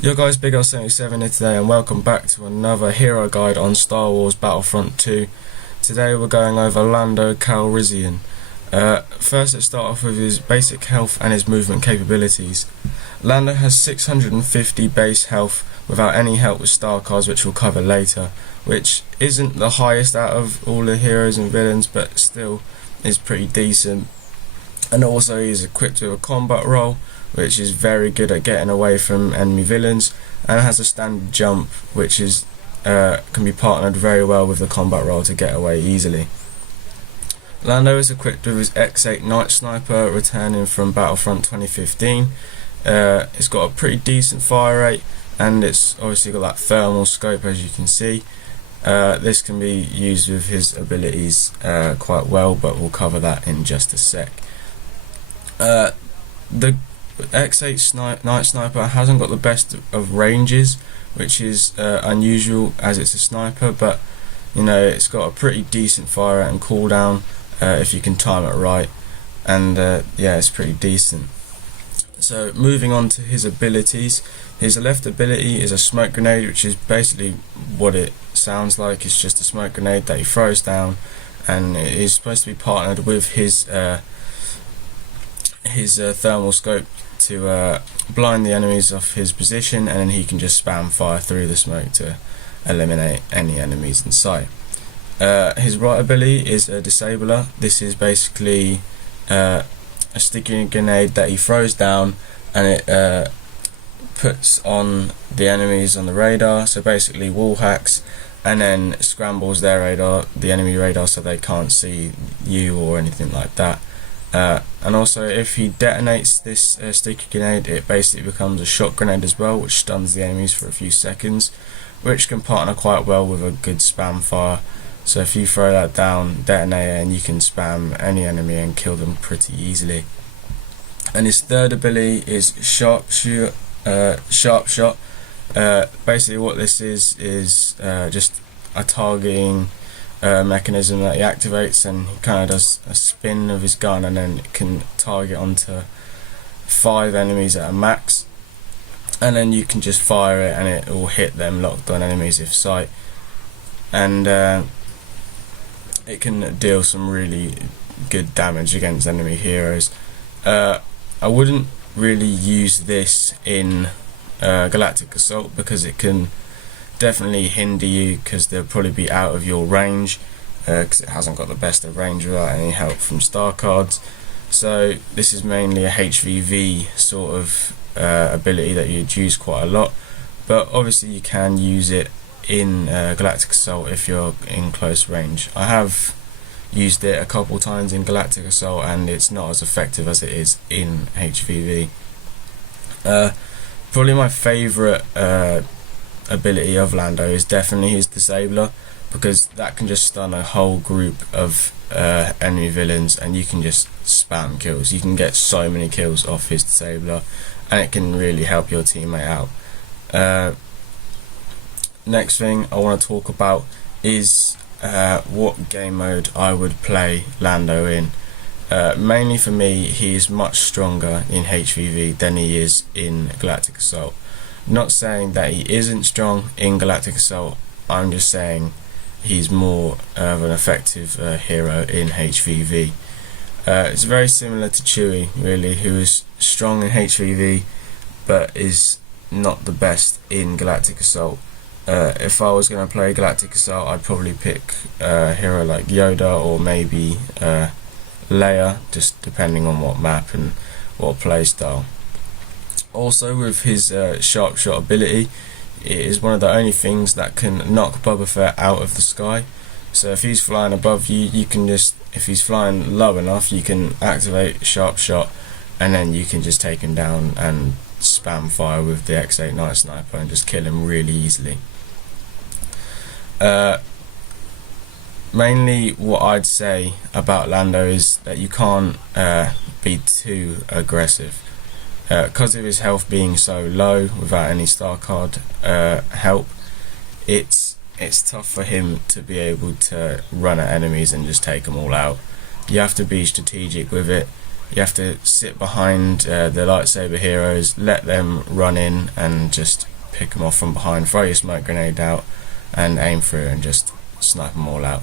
Yo guys, Big L77 here today, and welcome back to another hero guide on Star Wars Battlefront 2. Today we're going over Lando Calrissian. First, let's start off with his basic health and his movement capabilities. Lando has 650 base health without any help with star cards, which we'll cover later, which isn't the highest out of all the heroes and villains, but still is pretty decent. And also he's equipped with a combat roll, which is very good at getting away from enemy villains, and has a standard jump, which is can be partnered very well with the combat roll to get away easily. Lando is equipped with his X8 Night Sniper, returning from Battlefront 2015. It's got a pretty decent fire rate, and it's obviously got that thermal scope, as you can see. This can be used with his abilities quite well, but we'll cover that in just a sec. The X8 Night Sniper hasn't got the best of ranges, which is unusual as it's a sniper, but you know, it's got a pretty decent fire rate and cooldown if you can time it right, and yeah, it's pretty decent. So moving on to his abilities, his left ability is a smoke grenade, which is basically what it sounds like. It's just a smoke grenade that he throws down, and it is supposed to be partnered with his thermal scope to blind the enemies off his position, and then he can just spam fire through the smoke to eliminate any enemies in sight. His right ability is a disabler. This is basically a sticky grenade that he throws down, and it puts on the enemies on the radar, so basically wall hacks, and then scrambles their radar, the enemy radar, so they can't see you or anything like that. And also, if he detonates this sticky grenade, it basically becomes a shock grenade as well, which stuns the enemies for a few seconds, which can partner quite well with a good spam fire. So if you throw that down, detonate it, and you can spam any enemy and kill them pretty easily. And his third ability is sharp shot. Basically what this is just a targeting mechanism that he activates, and he kind of does a spin of his gun, and then it can target onto 5 enemies at a max, and then you can just fire it and it will hit them locked on enemies if sight, and it can deal some really good damage against enemy heroes. I wouldn't really use this in Galactic Assault, because it can definitely hinder you, because they'll probably be out of your range, because it hasn't got the best of range without any help from star cards. So this is mainly a HVV sort of ability that you'd use quite a lot, but obviously you can use it in Galactic Assault if you're in close range. I have used it a couple times in Galactic Assault, and it's not as effective as it is in HVV. Probably my favourite ability of Lando is definitely his disabler, because that can just stun a whole group of enemy villains, and you can just spam kills. You can get so many kills off his disabler, and it can really help your teammate out. Next thing I want to talk about is what game mode I would play Lando in. Mainly for me, he is much stronger in HVV than he is in Galactic Assault. Not saying that he isn't strong in Galactic Assault, I'm just saying he's more of an effective hero in HVV. It's very similar to Chewie, really, who is strong in HVV but is not the best in Galactic Assault. If I was going to play Galactic Assault, I'd probably pick a hero like Yoda, or maybe Leia, just depending on what map and what playstyle. Also, with his sharp shot ability, it is one of the only things that can knock Boba Fett out of the sky. So if he's flying above you, you can just, if he's flying low enough, you can activate sharp shot, and then you can just take him down and spam fire with the X8 Night Sniper and just kill him really easily. Mainly what I'd say about Lando is that you can't be too aggressive. Because of his health being so low without any star card help, it's tough for him to be able to run at enemies and just take them all out. You have to be strategic with it. You have to sit behind the lightsaber heroes, let them run in and just pick them off from behind, throw your smoke grenade out and aim through and just snipe them all out.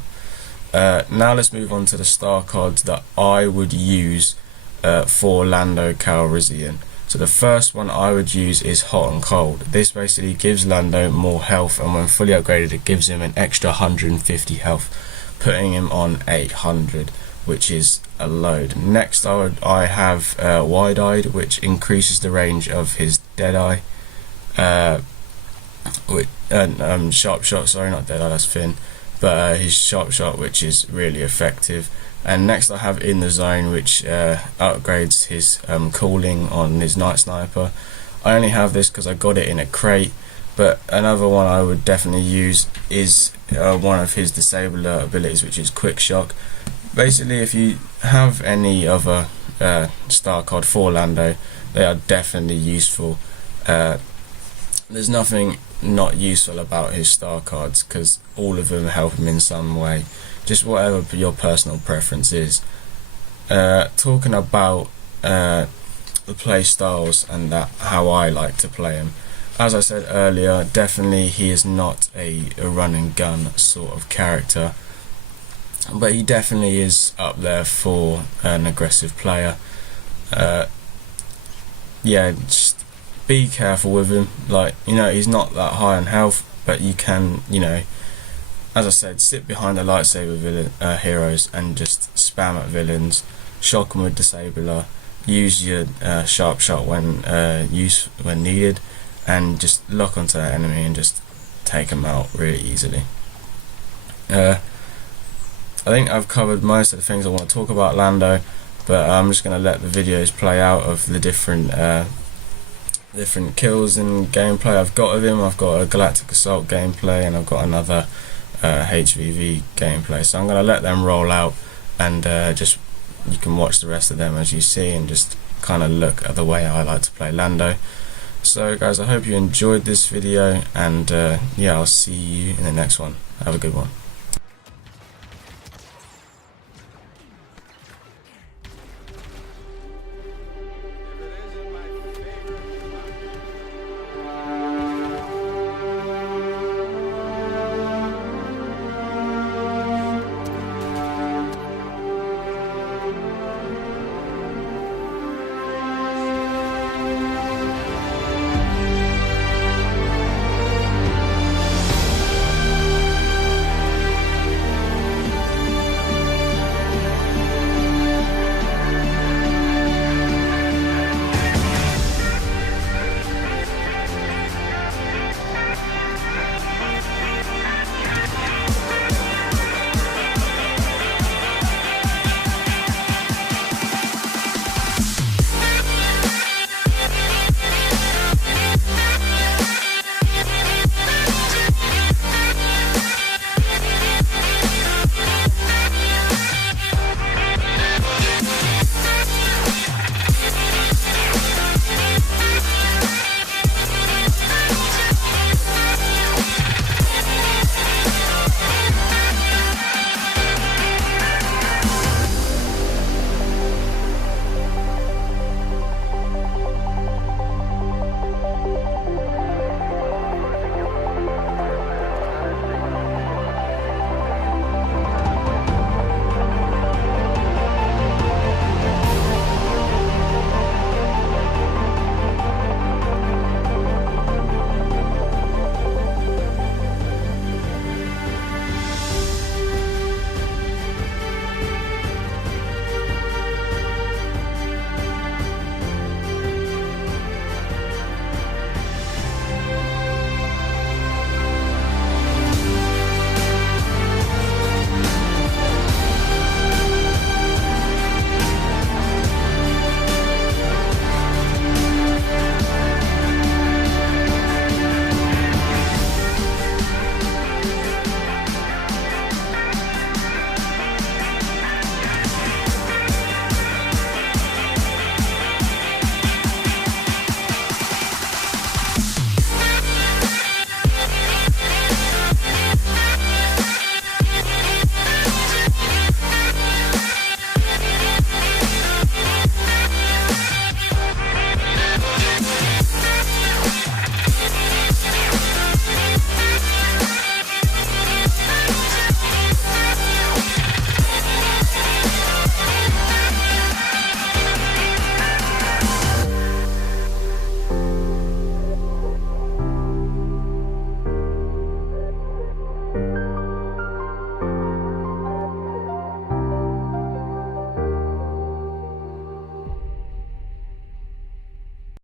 Now let's move on to the star cards that I would use for Lando Calrissian. So the first one I would use is Hot and Cold. This basically gives Lando more health, and when fully upgraded it gives him an extra 150 health, putting him on 800, which is a load. Next I have Wide-Eyed, which increases the range of his Deadeye, Sharp Shot, sorry, not Deadeye, that's Finn, but his Sharp Shot, which is really effective. And next I have In the Zone, which upgrades his cooling on his Night Sniper. I only have this because I got it in a crate, but another one I would definitely use is one of his disabler abilities, which is Quick Shock. Basically, if you have any other star card for Lando, they are definitely useful. There's nothing not useful about his star cards, because all of them help him in some way, just whatever your personal preference is. Talking about the play styles and how I like to play him, as I said earlier, definitely he is not a run and gun sort of character, but he definitely is up there for an aggressive player. Yeah, just be careful with him. Like, you know, he's not that high on health, but you can, you know, as I said, sit behind the lightsaber heroes and just spam at villains, shock them with disabler, use your Sharp Shot when needed, and just lock onto that enemy and just take them out really easily. I think I've covered most of the things I want to talk about Lando, but I'm just going to let the videos play out of the different kills and gameplay I've got of him. I've got a Galactic Assault gameplay and I've got another HVV gameplay, so I'm going to let them roll out, and just you can watch the rest of them as you see, and just kind of look at the way I like to play Lando. So guys, I hope you enjoyed this video, and yeah, I'll see you in the next one. Have a good one.